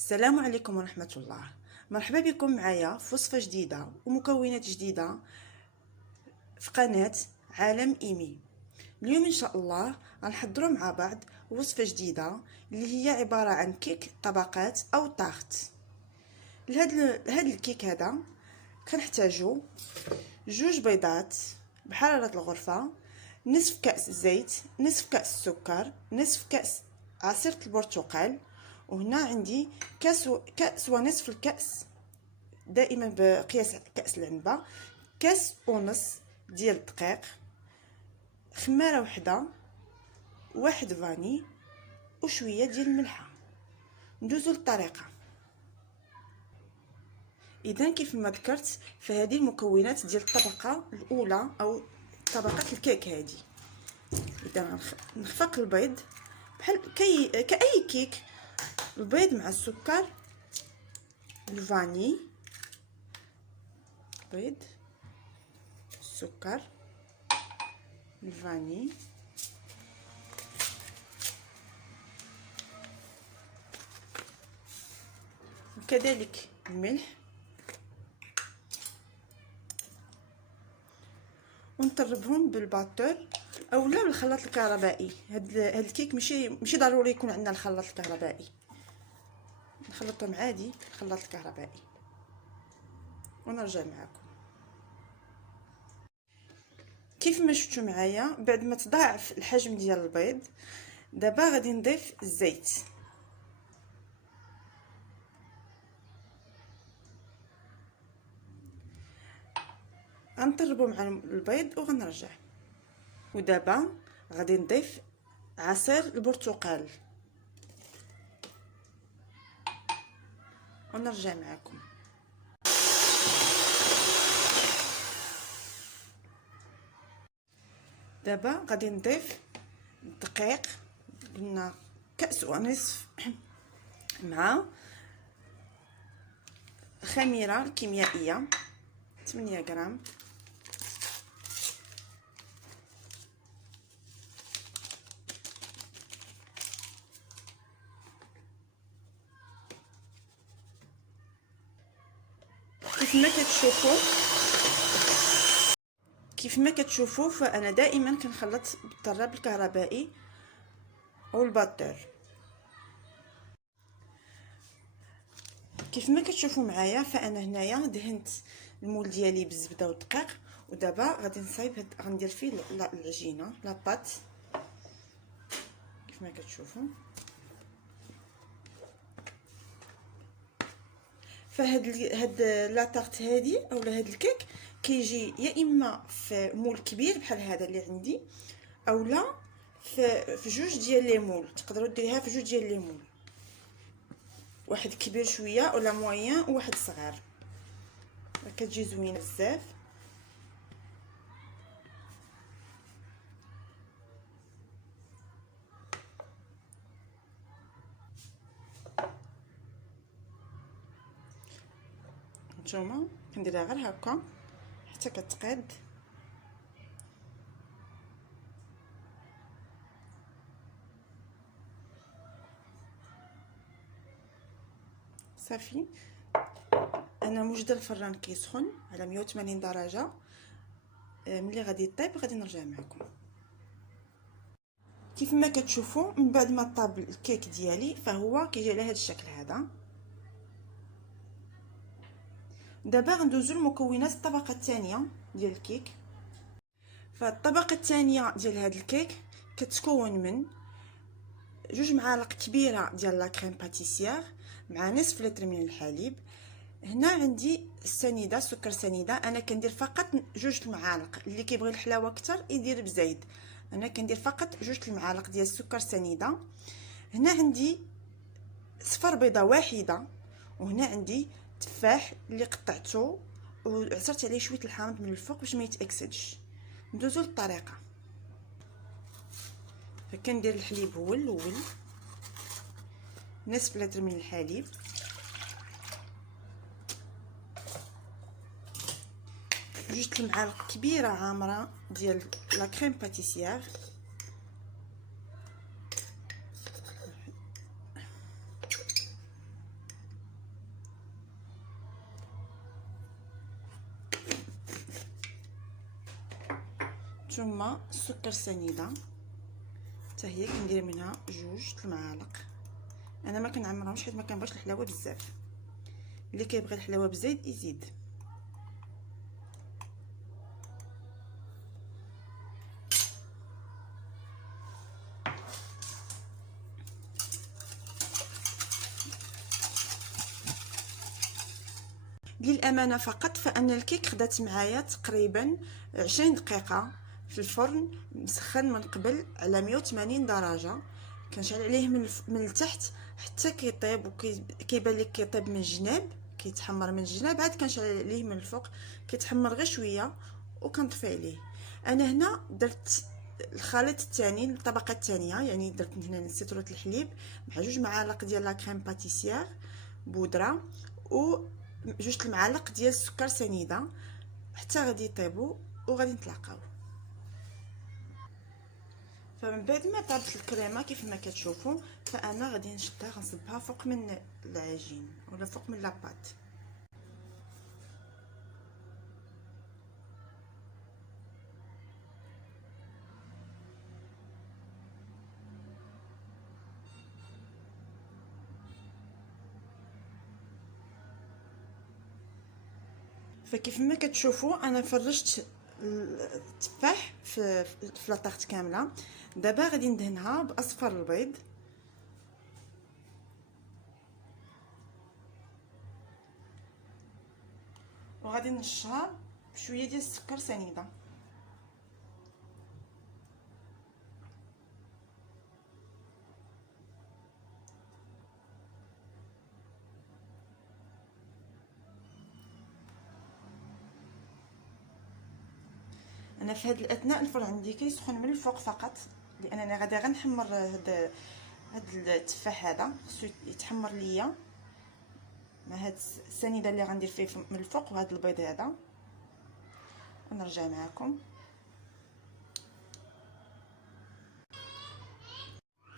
السلام عليكم ورحمة الله. مرحبا بكم معايا في وصفة جديدة ومكونات جديدة في قناة عالم إيمي. اليوم إن شاء الله غنحضروا مع بعض وصفة جديدة اللي هي عبارة عن كيك طبقات أو طاغت. لهاد الكيك هذا كنحتاجو 2 بيضات بحرارة الغرفة، نصف كأس زيت، نصف كأس سكر، نصف كأس عصير البرتقال، وهنا عندي كأس ونصف الكأس، دائما بقياس كأس العنبة، كأس ونص ديال الدقيق، خمارة وحدة، واحد فاني وشوية ديال الملحة. ندوزو للطريقة. اذا كيف ما ذكرت فهذه المكونات ديال الطبقة الاولى او طبقة الكيك هذه. اذا نخفق البيض بحال كأي كيك، البيض مع السكر، الفاني، بيض، السكر، الفاني، وكذلك الملح، ونطربهم بالباتور اولا بالخلاط الكهربائي. هاد الكيك ماشي ضروري يكون عندنا الخلاط الكهربائي، نخلطهم عادي بالخلاط الكهربائي ونرجع معكم. كيف ما شفتوا معايا بعد ما تضاعف الحجم ديال البيض، دابا غادي نضيف الزيت. غنطربوا مع البيض وغنرجع. ودابا غادي نضيف عصير البرتقال ونرجع معكم. دابا غادي نضيف الدقيق، قلنا كأس ونصف، مع خميرة كيميائية 8 غرام، كيف ما كتشوفوا فانا دائما كنخلط بالطراب الكهربائي او الباتور. كيف ما كتشوفوا معايا فانا هنايا دهنت المول ديالي بالزبده والدقيق، ودابا غادي نصايب غندير فيه العجينه لاباط كيف ما كتشوفوا. فهاد لاطارت هادي اولا هاد الكيك كيجي يا اما في مول كبير بحال هذا اللي عندي، اولا في 2 ديال لي مول. تقدروا ديريها في 2 ديال لي مول، واحد كبير شويه اولا موين وواحد صغير، كتجي زوينه بزاف. نتوما كنديرها غير هكا حتى كتقاد. صافي، انا موجده الفران كيسخن على 180 درجه. ملي غادي يطيب غادي نرجع معكم. كيف ما كتشوفوا من بعد ما طاب الكيك ديالي فهو كيجي على هذا الشكل هذا. دابا غندوزو لمكونات الطبقه الثانيه ديال الكيك. فالطبقه الثانيه ديال هذا الكيك كتكون من 2 معالق كبيره ديال لا كريم باتيسير مع نصف لتر من الحليب. هنا عندي السنيده، سكر سنيده، انا كندير فقط 2 المعالق. اللي كيبغي الحلاوه اكثر يدير بزايد، انا كندير فقط 2 المعالق ديال السكر سنيده. هنا عندي صفر بيضه واحده، وهنا عندي تفاح اللي قطعته وعصرت عليه شويه الحامض من الفوق باش ما يتاكسدش. ندوزو للطريقه. فكندير الحليب هو الاول، نصف لتر من الحليب، جوج المعالق كبيره عامره ديال لا كريم باتيسير، ثم السكر سنيده حتى هي كندير منها 2 المعالق. انا ما كنعمرهمش حيت ما كنبغيش الحلاوه بزاف، اللي كيبغي الحلاوه بزيد يزيد. للامانه فقط فان الكيك خدات معايا تقريبا 20 دقيقه في الفرن مسخن من قبل على 180 درجه. كنشعل عليه من التحت حتى كيطيب وكيبان لك كيطيب من الجناب، كيتحمر من الجناب، عاد كنشعل عليه من الفوق كيتحمر غير شويه وكنطفي عليه. انا هنا درت الخليط الثاني، الطبقه الثانيه، يعني درت هنا سيترة الحليب مع 2 معالق ديال لا كريم باتيسير بودره و 2 المعالق ديال السكر سنيده حتى غادي يطيبوا وغادي نتلاقاو. فمن بعد ما طابت الكريمه كيف ما كتشوفوا، فانا غادي نشدها غنصبها فوق من العجين ولا فوق من لاباط. فكيف ما كتشوفوا انا فرشت التفاح في لاطارت كامله. دابا غادي ندهنها باصفر البيض وغادي نرشها بشويه ديال السكر سنيده. انا في هذه الاثناء الفرن عندي كيسخن من الفوق فقط، لان انا غادي غنحمر هذا التفاح هذا خصو يتحمر ليا مع هاد السنيده اللي غندير فيه من الفوق وهذا البيض هذا. ونرجع معكم.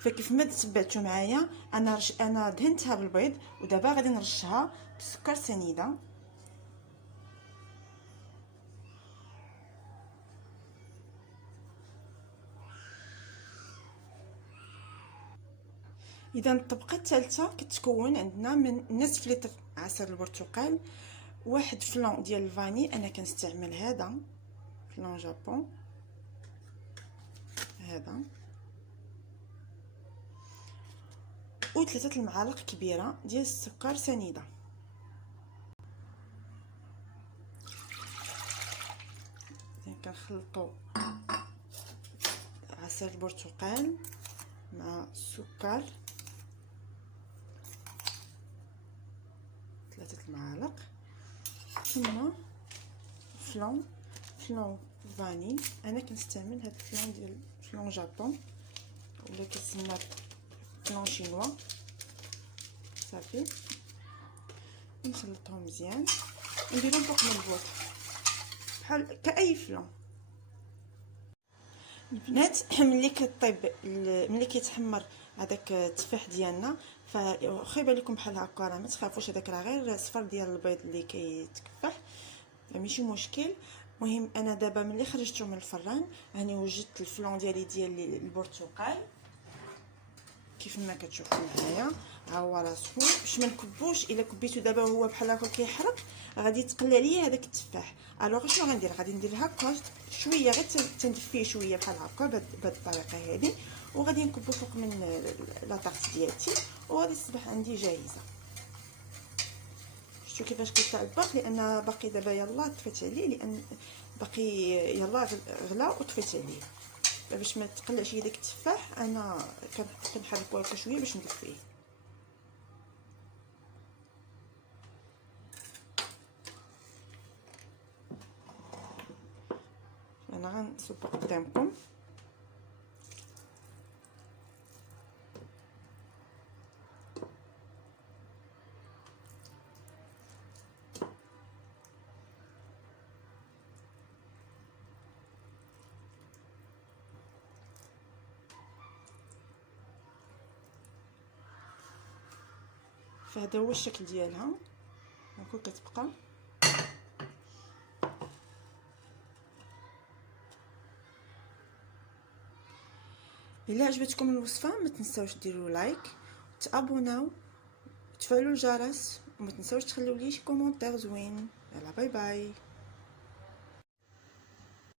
فكيف ما تبعتوا معايا انا دهنتها بالبيض ودابا غادي نرشها بسكر سنيده. اذا الطبقه الثالثه كتكون عندنا من نصف لتر عصير البرتقال، 1 فلون ديال الفاني، انا كنستعمل هذا فلون جابون هذا، و3 المعالق كبيره ديال السكر سنيده. كنخلطوا عصير البرتقال مع السكر 3 المعالق، ثم فلون فاني. انا كنستعمل هذا الفلون ديال فلون جابون ولا كيسمى فلون شينوا. صافي نخلطهم مزيان ونديرهم فوق من البوط بحال كاي فلون. البنات ملي كطيب ملي كيتحمر هذاك التفاح ديالنا فخا يبان لكم بحال هكا، راه ما تخافوش، هذاك راه غير الصفر ديال البيض اللي كيتكفح، ماشي مشكل. المهم انا دابا ملي خرجته من الفران هاني وجدت الفلون ديالي ديال البرتقال كيف ما كتشوفوا معايا، ها هو راسو باش ما نكبوش. الا كبيتو دابا هو بحال هكا كيحرق غادي يتقلى ليا هذاك التفاح. الوغ شنو غندير؟ غادي ندير هكا شويه غير تندفيه شويه بحال هكا بهذه الطريقه هذه، وغادي نكبو فوق من لاطارت ديالتي وغادي تصبح عندي جاهزه. شفتوا كيفاش كيطلع الباق؟ لان باقي دابا يلاه طفيت عليه، لان باقي يلاه غلا وطفيت عليه باش ما تقلعش داك التفاح. انا كنحركو هكا شويه باش ندفيه. انا غنصب قدامكم. فهذا هو الشكل ديالها هاكا كتبقى. الا عجبتكم الوصفه ما تنساوش ديروا لايك وتابوناو وتفعلوا الجرس وما تنساوش تخليو لي شي كومونتير زوين. يلا باي باي.